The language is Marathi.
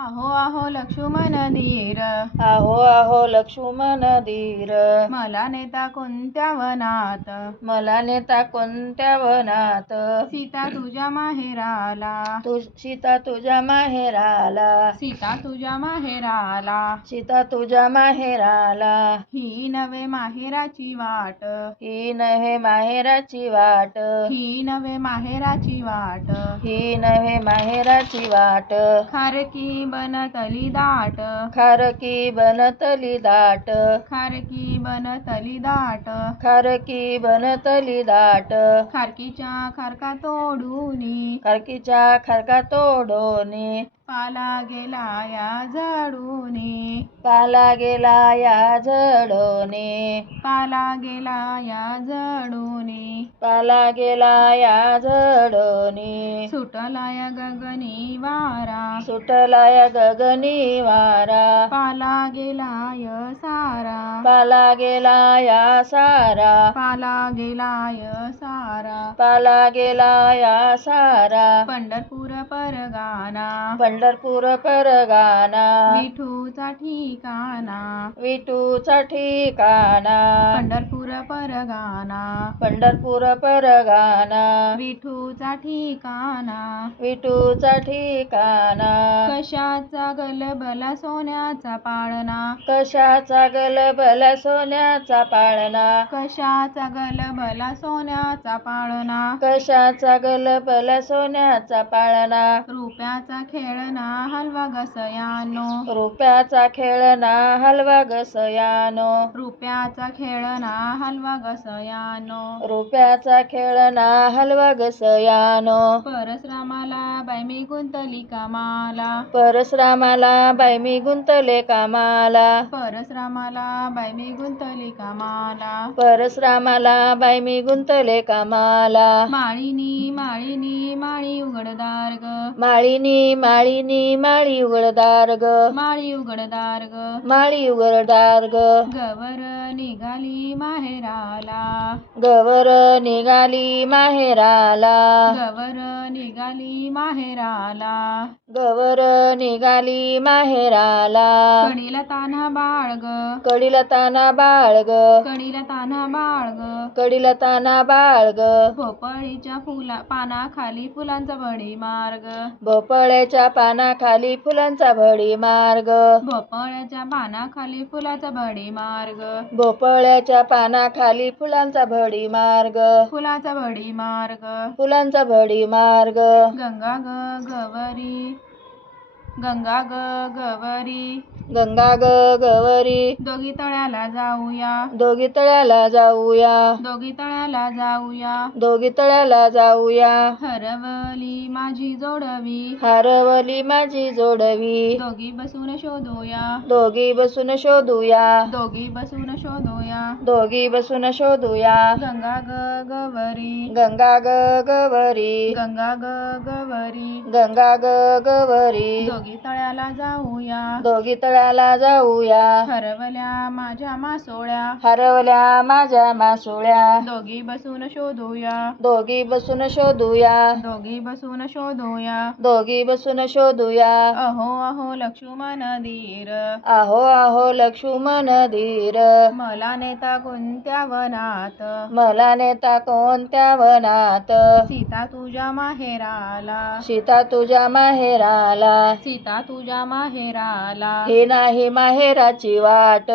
आहो आहो लक्ष्मण धीर, आहो आहो लक्ष्मण धीर, मला नेता कोणत्या वनात, मला नेता कोणत्या वनात, सीता तुझ्या माहेराला, सीता तुझ्या माहेराला, सीता तुझ्या माहेराला, सीता तुझ्या माहेराला, ही नवे माहेराची वाट, ही नव्हे माहेराची वाट, ही नवे माहेराची वाट, ही नव्हे माहेराची वाट, खारकी बनतली दाट, खारकी बनतली दाट, खारकी बनतली दाट, खारकी बनतली दाट, खारकीच्या खारका तोडूनी, खारकीच्या खारका तोडोनी, पाला गेला या झाडूनी, पाला गेला या झडोनी, पाला गेला या झाडूनी, पाला गेला या झडोनी, सुटला या गगनी वारा, सुटला या गगनी वारा, पाला गेला या सारा, पाला गेला या सारा, पाला गेला या सारा, पाला गेला या सारा, पंढरपूर परगाना, पंढरपूर परगाना, विठूचा ठिकाणा, विठूचा ठिकाणा, पंढरपूर परगाना, पंढरपूर परगाना, विठूचा ठिकाणा, विठूचा ठिकाणा, कशाचा गलबला सोन्याचा पाळणा, कशाचा गलबला सोन्याचा पाळणा, कशाचा गलबला सोन्याचा पाळणा, कशाचा गलबला सोन्याचा पाळणा, रुपयाचा खेळणा हलवा गसयानो, रुपयाचा खेळणा हलवा गसयानो, रुपयाचा खेळणा हलवा गसयानो, रुपयाचा खेळणा हलवा गसयानो, परशुरामाला बाई मी गुंतली कामाला, परशुरामाला बाई मी गुंतले कामाला, परशुरामाला बाई मी गुंतली कामाला, परशुरामाला बाई मी गुंतले कामाला, माळीनी माळीनी माळी उघडदार ग, माळीनी माळीनी माळी उघडदार ग, माळी उघडदार ग, माळी उघडदार ग, गवर निघाली माहेराला, गवर निघाली माहेराला, गवर निघाली माहेराला, गवर निघाली माहेराला, कणीला तान्हा बाळग, कडीला ताना बाळग, कणीला तान्हा बाळग, कडीला ताना बाळग, भोपळीच्या पानाखाली फुलांचा बडी मार्ग, भोपळ्याच्या पानाखाली फुलांचा भडी मार्ग, भोपळ्याच्या पानाखाली फुलाचा बडी मार्ग, भोपळ्याच्या पानाखाली फुलांचा भडी मार्ग, फुलाचा बडी मार्ग, फुलांचा भडी मार्ग, गंगा ग गवरी, गंगा ग गवरी, गंगा ग गवरी, दोघी तळ्याला जाऊया, दोघी तळ्याला जाऊया, दोघी तळ्याला जाऊया, दोघी तळ्याला जाऊया, हरवली माझी जोडवी, हरवली माझी जोडवी, दोघी बसून शोधूया, दोघी बसून शोधूया, दोघी बसून शोधूया, दोघी बसून शोधूया, गंगा ग गवरी, गंगा ग गवरी, गंगा ग गवरी, गंगा ग गवरी, दोघी तळ्याला जाऊया, दोघी तळ्याला जाऊया, हरवल्या माझ्या मासोळ्या, हरवल्या माझ्या मासोळ्या, दोघी बसून शोधूया, दोघी बसून शोधूया, दोघी बसून शोधूया, दोघी बसून शोधूया, अहो अहो लक्ष्मण धीर, आहो आहो लक्ष्मण धीर, मला नेता कोणत्या वनात, मला नेता कोणत्या वनात, सीता तुझ्या माहेराला, सीता तुझ्या माहेराला, सीता तुझ्या माहेराला, हे नाही माहेराची वाट.